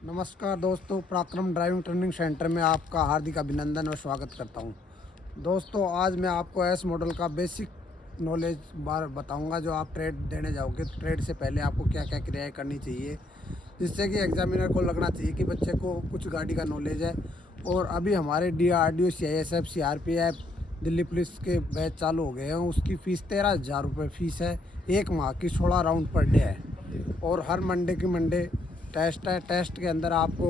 नमस्कार दोस्तों, पराक्रम ड्राइविंग ट्रेनिंग सेंटर में आपका हार्दिक अभिनंदन और स्वागत करता हूं। दोस्तों, आज मैं आपको एस मॉडल का बेसिक नॉलेज बार बताऊंगा। जो आप ट्रेड देने जाओगे, ट्रेड से पहले आपको क्या क्या क्रियाएं करनी चाहिए, जिससे कि एग्जामिनर को लगना चाहिए कि बच्चे को कुछ गाड़ी का नॉलेज है। और अभी हमारे DRDO, CISF, CRPF, Delhi police के बैच चालू हो गए हैं। उसकी फ़ीस 13,000 रुपये फ़ीस है। एक माह की 16 राउंड पर डे है। और हर मंडे की मंडे टेस्ट है। टेस्ट के अंदर आपको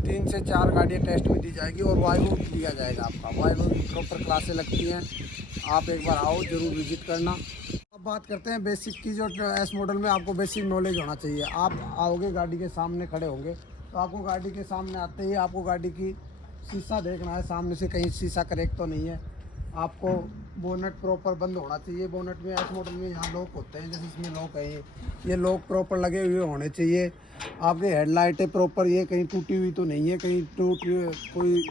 3 से 4 गाड़ियाँ टेस्ट में दी जाएगी और वाइवो दिया जाएगा। आपका वाइवो की प्रॉपर क्लासें लगती हैं। आप एक बार आओ, ज़रूर विजिट करना। अब बात करते हैं बेसिक की। जो एस मॉडल में आपको बेसिक नॉलेज होना चाहिए। आप आओगे, गाड़ी के सामने खड़े होंगे, तो आपको गाड़ी के सामने आते ही आपको गाड़ी की शीशा देखना है, सामने से कहीं शीशा क्रैक तो नहीं है। आपको बोनट प्रॉपर बंद होना चाहिए। बोनट में एस मॉडल में यहाँ लॉक होते हैं, जैसे इसमें लॉक है, ये लॉक प्रॉपर लगे हुए होने चाहिए। आपके हेडलाइटें प्रॉपर, ये कहीं टूटी हुई तो नहीं है, कहीं कोई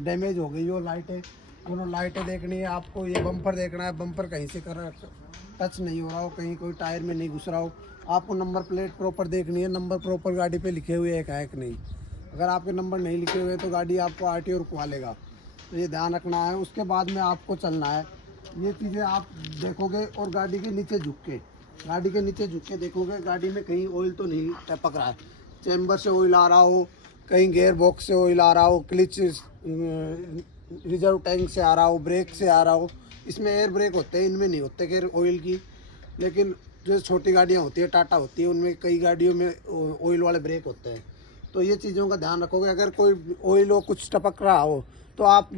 डैमेज हो गई हो लाइटें, दोनों लाइटें देखनी है आपको। ये बम्पर देखना है, बम्पर कहीं से टच नहीं हो रहा हो, कहीं कोई टायर में नहीं घुस रहा हो। आपको नंबर प्लेट प्रॉपर देखनी है, नंबर प्रॉपर गाड़ी पे लिखे हुए है कि नहीं। अगर आपके नंबर नहीं लिखे हुए तो गाड़ी आपको RTO रुकवा लेगा, तो ये ध्यान रखना है। उसके बाद में आपको चलना है। ये चीज़ें आप देखोगे और गाड़ी के नीचे झुक के देखोगे गाड़ी में कहीं ऑयल तो नहीं टपक रहा है। चैम्बर से ऑयल आ रहा हो, कहीं गियर बॉक्स से ऑयल आ रहा हो, क्लिच रिजर्व टैंक से आ रहा हो, ब्रेक से आ रहा हो। इसमें एयर ब्रेक होते हैं, इनमें नहीं होते खैर ऑयल की। लेकिन जो छोटी गाड़ियाँ होती है, टाटा होती है, उनमें कई गाड़ियों में ऑयल वाले ब्रेक होते हैं। तो ये चीज़ों का ध्यान रखोगे। अगर कोई ऑयल हो, कुछ टपक रहा हो, तो आप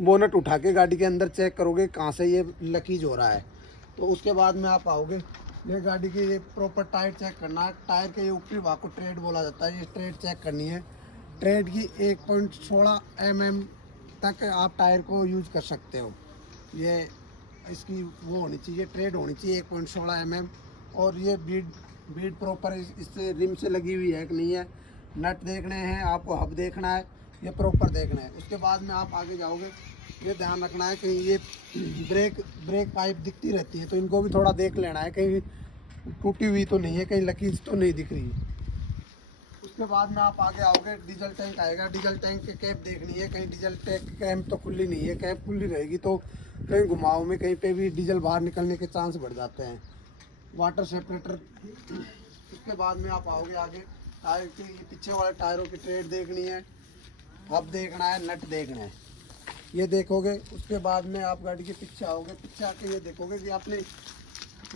बोनट उठा के गाड़ी के अंदर चेक करोगे कहाँ से ये लीकेज हो रहा है। तो उसके बाद में आप आओगे, ये गाड़ी की ये प्रॉपर टायर चेक करना है। टायर के ये ऊपरी भाग को ट्रेड बोला जाता है, ये ट्रेड चेक करनी है। ट्रेड की 1.16 mm तक आप टायर को यूज कर सकते हो। ये इसकी वो होनी चाहिए, ट्रेड होनी चाहिए 1.16 mm। और ये बीड बीड प्रॉपर इससे रिम से लगी हुई है कि नहीं है। नट देखने हैं आपको, हब देखना है, ये प्रॉपर देखना है। उसके बाद में आप आगे जाओगे, ये ध्यान रखना है कि ये ब्रेक पाइप दिखती रहती है, तो इनको भी थोड़ा देख लेना है, कहीं टूटी हुई तो नहीं है, कहीं लकीज तो नहीं दिख रही। उसके बाद में आप आगे आओगे, डीजल टैंक आएगा। डीजल टैंक की कैप देखनी है, कहीं डीजल टैंक की कैप तो खुली नहीं है। कैप खुली रहेगी तो कहीं घुमाव में कहीं पे भी डीजल बाहर निकलने के चांस बढ़ जाते हैं। Water separator. उसके बाद में आप आओगे आगे, टायर की पीछे वाले टायरों की ट्रेड देखनी है, हब देखना है, नट देखना है, ये देखोगे। उसके बाद में आप गाड़ी के पीछे आओगे, पीछे आके ये देखोगे कि आपने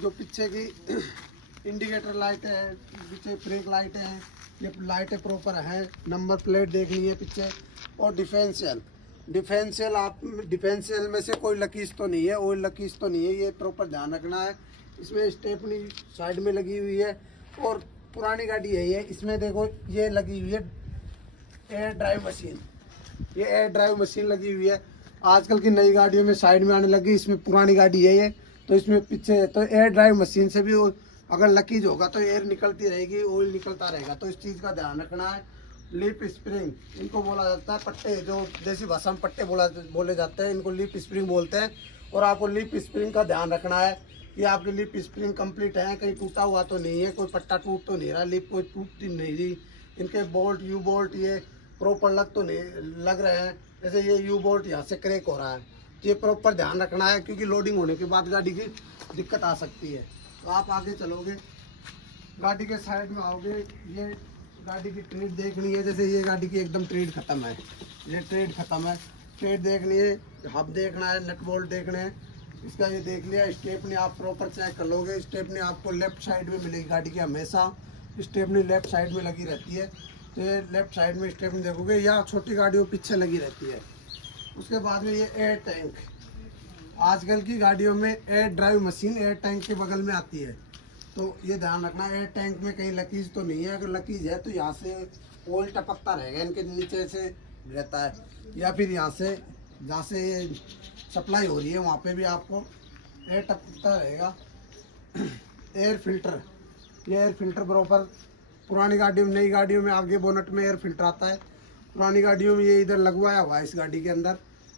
जो पीछे की इंडिकेटर लाइट है, पीछे ब्रेक लाइट है, ये लाइटें प्रॉपर हैं। नंबर प्लेट देखनी है पीछे। और डिफेंशियल आप डिफेंशियल में से कोई लकीज तो नहीं है, ऑयल लकीज तो नहीं है, ये प्रॉपर ध्यान रखना है। इसमें स्टेपनी साइड में लगी हुई है। और पुरानी गाड़ी है ये, इसमें देखो ये लगी हुई है एयर ड्राइव मशीन। ये एयर ड्राइव मशीन लगी हुई है। आजकल की नई गाड़ियों में साइड में आने लगी, इसमें पुरानी गाड़ी है ये, तो इसमें पीछे तो एयर ड्राइव मशीन से भी अगर लीकेज होगा तो एयर निकलती रहेगी, ऑयल निकलता रहेगा, तो इस चीज़ का ध्यान रखना है। लिप स्प्रिंग इनको बोला जाता है, पट्टे, जो देसी भाषा में पट्टे बोले जाते हैं, इनको लिप स्प्रिंग बोलते हैं। और आपको लिप स्प्रिंग का ध्यान रखना है कि आपकी लिप स्प्रिंग कंप्लीट है, कहीं टूटा हुआ तो नहीं है, कोई पट्टा टूट तो नहीं रहा, लिप कोई टूटती नहीं रही। इनके बोल्ट, यू बोल्ट ये प्रॉपर लग तो नहीं लग रहे हैं। जैसे ये यू बोल्ट यहाँ से क्रैक हो रहा है, ये प्रॉपर ध्यान रखना है, क्योंकि लोडिंग होने के बाद गाड़ी की दिक्कत आ सकती है। तो आप आगे चलोगे, गाड़ी के साइड में आओगे, ये गाड़ी की ट्रेड देखनी है। जैसे ये गाड़ी की एकदम ट्रेड ख़त्म है, ये ट्रेड ख़त्म है, ट्रेड देखनी है, हब देखना है, नट बोल्ट देखने हैं। इसका ये देख लिया। स्टेपनी आप प्रॉपर चेक कर लोगे। स्टेपनी आपको लेफ्ट साइड में मिलेगी गाड़ी की, हमेशा स्टेपनी लेफ्ट साइड में लगी रहती है। तो ये लेफ्ट साइड में स्टेपनी देखोगे, या छोटी गाड़ियों पीछे लगी रहती है। उसके बाद में ये एयर टैंक, आजकल की गाड़ियों में air drive machine air tank के बगल में आती है, तो ये ध्यान रखना एयर टैंक में कहीं लकीज तो नहीं है। अगर लकीज है तो यहाँ से ऑयल टपकता रहेगा, इनके नीचे से रहता है, या फिर यहाँ से जहाँ से ये सप्लाई हो रही है वहाँ पे भी आपको एयर टपकता रहेगा। एयर फिल्टर, ये एयर फिल्टर प्रॉपर पुरानी गाड़ियों में, नई गाड़ियों में आगे बोनट में एयर फिल्टर आता है, पुरानी गाड़ियों में ये इधर लगवाया हुआ है इस गाड़ी के अंदर।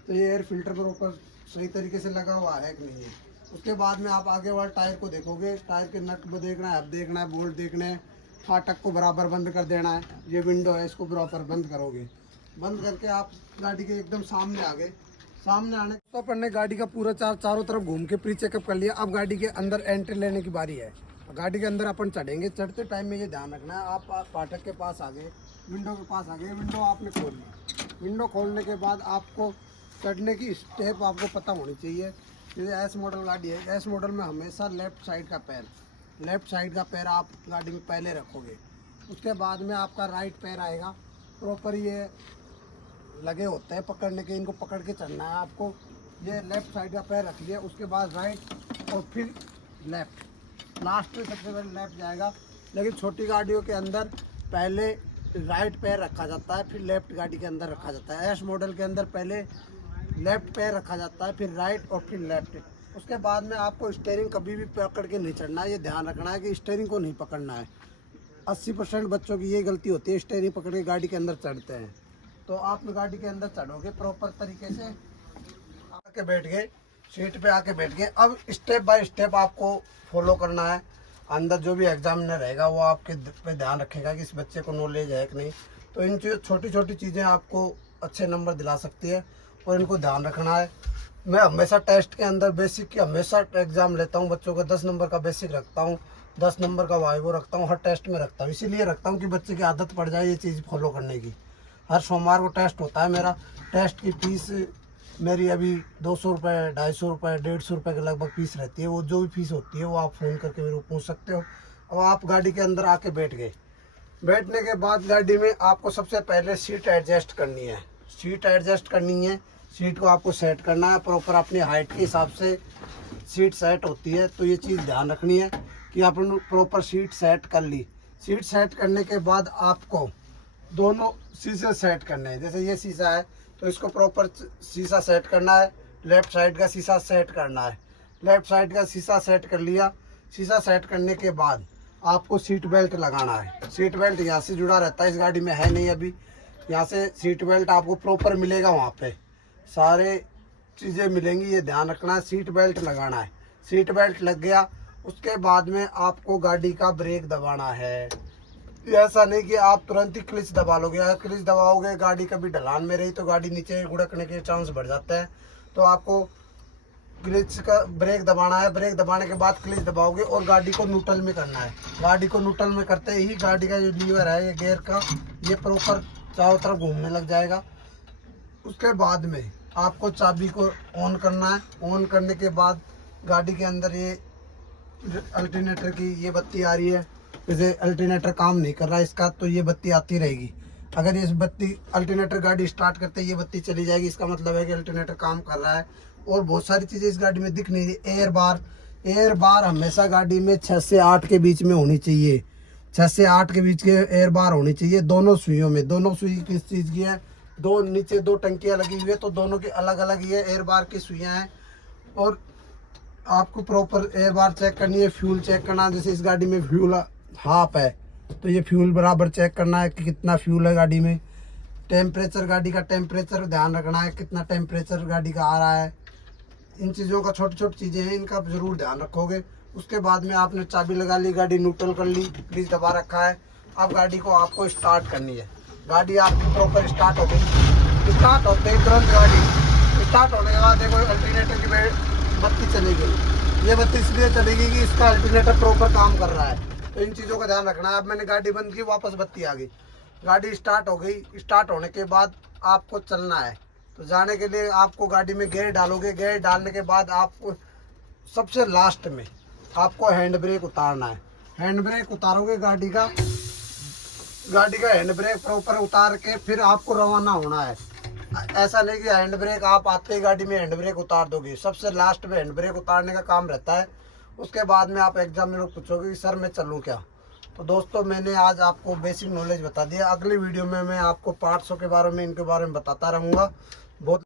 तो ये एयर फिल्टर प्रॉपर सही तरीके से लगा हुआ है कि नहीं है। उसके बाद में आप आगे वाले टायर को देखोगे, टायर के नट को देखना है, हब देखना है, बोल्ट देखने हैं, फाटक को बराबर बंद कर देना है। ये विंडो है, इसको बराबर बंद करोगे। बंद करके आप गाड़ी के एकदम सामने आ गए। सामने आने तो अपन ने गाड़ी का पूरा चारों तरफ घूम के प्री चेकअप कर लिया। अब गाड़ी के अंदर एंट्री लेने की बारी है। गाड़ी के अंदर अपन चढ़ेंगे। चढ़ते टाइम में ये ध्यान रखना है, आप फाटक के पास आ गए, विंडो के पास आ गए, विंडो आपने खोल ली। विंडो खोलने के बाद आपको चढ़ने की स्टेप आपको पता होनी चाहिए। जैसे एस मॉडल गाड़ी है, एस मॉडल में हमेशा लेफ्ट साइड का पैर आप गाड़ी में पहले रखोगे। उसके बाद में आपका राइट पैर आएगा। प्रॉपर ये लगे होते हैं पकड़ने के, इनको पकड़ के चलना है आपको। ये लेफ्ट साइड का पैर रख लिया, उसके बाद राइट और फिर लेफ्ट। लास्ट में सबसे पहले लेफ्ट जाएगा। लेकिन छोटी गाड़ियों के अंदर पहले राइट पैर रखा जाता है, फिर लेफ्ट गाड़ी के अंदर रखा जाता है। एस मॉडल के अंदर पहले लेफ्ट पैर रखा जाता है, फिर राइट और फिर लेफ्ट। उसके बाद में आपको स्टीयरिंग कभी भी पकड़ के नहीं चढ़ना है। ये ध्यान रखना है कि स्टीयरिंग को नहीं पकड़ना है। 80% बच्चों की ये गलती होती है, स्टीयरिंग पकड़ के गाड़ी के अंदर चढ़ते हैं। तो आप गाड़ी के अंदर चढ़ोगे प्रॉपर तरीके से, आके बैठ गए, सीट पे आके बैठ गए। अब स्टेप बाय स्टेप आपको फॉलो करना है। अंदर जो भी एग्जामिनर रहेगा वो आपके पे ध्यान रखेगा कि इस बच्चे को नॉलेज है कि नहीं। तो इन छोटी छोटी चीज़ें आपको अच्छे नंबर दिला सकती है और इनको ध्यान रखना है। मैं हमेशा टेस्ट के अंदर बेसिक की हमेशा एग्ज़ाम लेता हूँ। बच्चों का 10 नंबर का बेसिक रखता हूँ, 10 नंबर का वाइवो रखता हूँ, हर टेस्ट में रखता हूँ। इसीलिए रखता हूँ कि बच्चे की आदत पड़ जाए ये चीज़ फॉलो करने की। हर सोमवार को टेस्ट होता है मेरा। टेस्ट की फीस मेरी अभी 200 रुपये, 250 रुपये, 150 रुपये के लगभग फीस रहती है। वो जो भी फीस होती है वो आप फ़ोन करके मेरे को पूछ सकते हो। अब आप गाड़ी के अंदर आके बैठ गए। बैठने के बाद गाड़ी में आपको सबसे पहले सीट एडजस्ट करनी है। सीट एडजस्ट करनी है, सीट को आपको सेट करना है प्रॉपर अपनी हाइट के हिसाब से सीट सेट होती है। तो ये चीज़ ध्यान रखनी है कि आपने प्रॉपर सीट सेट कर ली। सीट सेट करने के बाद आपको दोनों शीशे सेट करने हैं। जैसे ये शीशा है तो इसको प्रॉपर शीशा सेट करना है। लेफ़्ट साइड का शीशा सेट करना है। लेफ़्ट साइड का शीशा सेट कर लिया। शीशा सेट करने के बाद आपको सीट बेल्ट लगाना है। सीट बेल्ट यहाँ से जुड़ा रहता है, इस गाड़ी में है नहीं अभी। यहाँ से सीट बेल्ट आपको प्रॉपर मिलेगा, वहाँ पे सारे चीज़ें मिलेंगी, ये ध्यान रखना है। सीट बेल्ट लगाना है। सीट बेल्ट लग गया, उसके बाद में आपको गाड़ी का ब्रेक दबाना है। ऐसा नहीं कि आप तुरंत ही क्लिच दबा लोगे। अगर क्लिच दबाओगे गाड़ी कभी ढलान में रही तो गाड़ी नीचे गुड़कने के चांस बढ़ जाते हैं। तो आपको क्लिच का ब्रेक दबाना है। ब्रेक दबाने के बाद क्लिच दबाओगे और गाड़ी को न्यूट्रल में करना है। गाड़ी को न्यूट्रल में करते ही गाड़ी का जो लीवर है ये गियर का, ये प्रॉपर चारों तरफ घूमने लग जाएगा। उसके बाद में आपको चाबी को ऑन करना है। ऑन करने के बाद गाड़ी के अंदर ये अल्टरनेटर की ये बत्ती आ रही है। जैसे अल्टरनेटर काम नहीं कर रहा है इसका तो ये बत्ती आती रहेगी। अगर इस बत्ती अल्टरनेटर गाड़ी स्टार्ट करते ही ये बत्ती चली जाएगी, इसका मतलब है कि अल्टरनेटर काम कर रहा है। और बहुत सारी चीज़ें इस गाड़ी में दिख नहीं रही। एयर बार हमेशा गाड़ी में 6 से 8 के बीच में होनी चाहिए। 6 से 8 के बीच के एयर बार होनी चाहिए दोनों सुइयों में। दोनों सुई किस चीज़ की है, दो नीचे 2 टंकियाँ लगी हुई है तो दोनों की अलग अलग ये एयर बार की सुइयाँ हैं। और आपको प्रॉपर एयर बार चेक करनी है, फ्यूल चेक करना। जैसे इस गाड़ी में फ्यूल हाफ है तो ये फ्यूल बराबर चेक करना है कि कितना फ्यूल है गाड़ी में। टेम्परेचर, गाड़ी का टेम्परेचर ध्यान रखना है, कितना टेम्परेचर गाड़ी का आ रहा है। इन चीज़ों का छोटी छोटी चीज़ें हैं, इनका ज़रूर ध्यान रखोगे। उसके बाद में आपने चाबी लगा ली, गाड़ी न्यूट्रल कर ली, क्लीच दबा रखा है। अब गाड़ी को आपको स्टार्ट करनी है। गाड़ी आपकी प्रॉपर स्टार्ट हो गई। स्टार्ट होते ही तुरंत गाड़ी स्टार्ट होने के बाद देखो अल्टरनेटर की बत्ती चली गई। ये बत्ती इसलिए चलेगी कि इसका अल्टरनेटर प्रॉपर काम कर रहा है। तो इन चीज़ों का ध्यान रखना है। अब मैंने गाड़ी बंद की, वापस बत्ती आ गई, गाड़ी स्टार्ट हो गई। स्टार्ट होने के बाद आपको चलना है। तो जाने के लिए आपको गाड़ी में गियर डालोगे। गियर डालने के बाद आपको सबसे लास्ट में आपको हैंड ब्रेक उतारना है। हैंड ब्रेक उतारोगे गाड़ी का हैंड ब्रेक प्रॉपर उतार के फिर आपको रवाना होना है। ऐसा नहीं कि हैंड ब्रेक आप आते ही गाड़ी में हैंड ब्रेक उतार दोगे। सबसे लास्ट में हैंड ब्रेक उतारने का काम रहता है। उसके बाद में आप एग्जाम में पूछोगे कि सर मैं चलूँ क्या। तो दोस्तों मैंने आज आपको बेसिक नॉलेज बता दिया। अगली वीडियो में मैं आपको पार्ट्सों के बारे में, इनके बारे में बताता रहूँगा। बहुत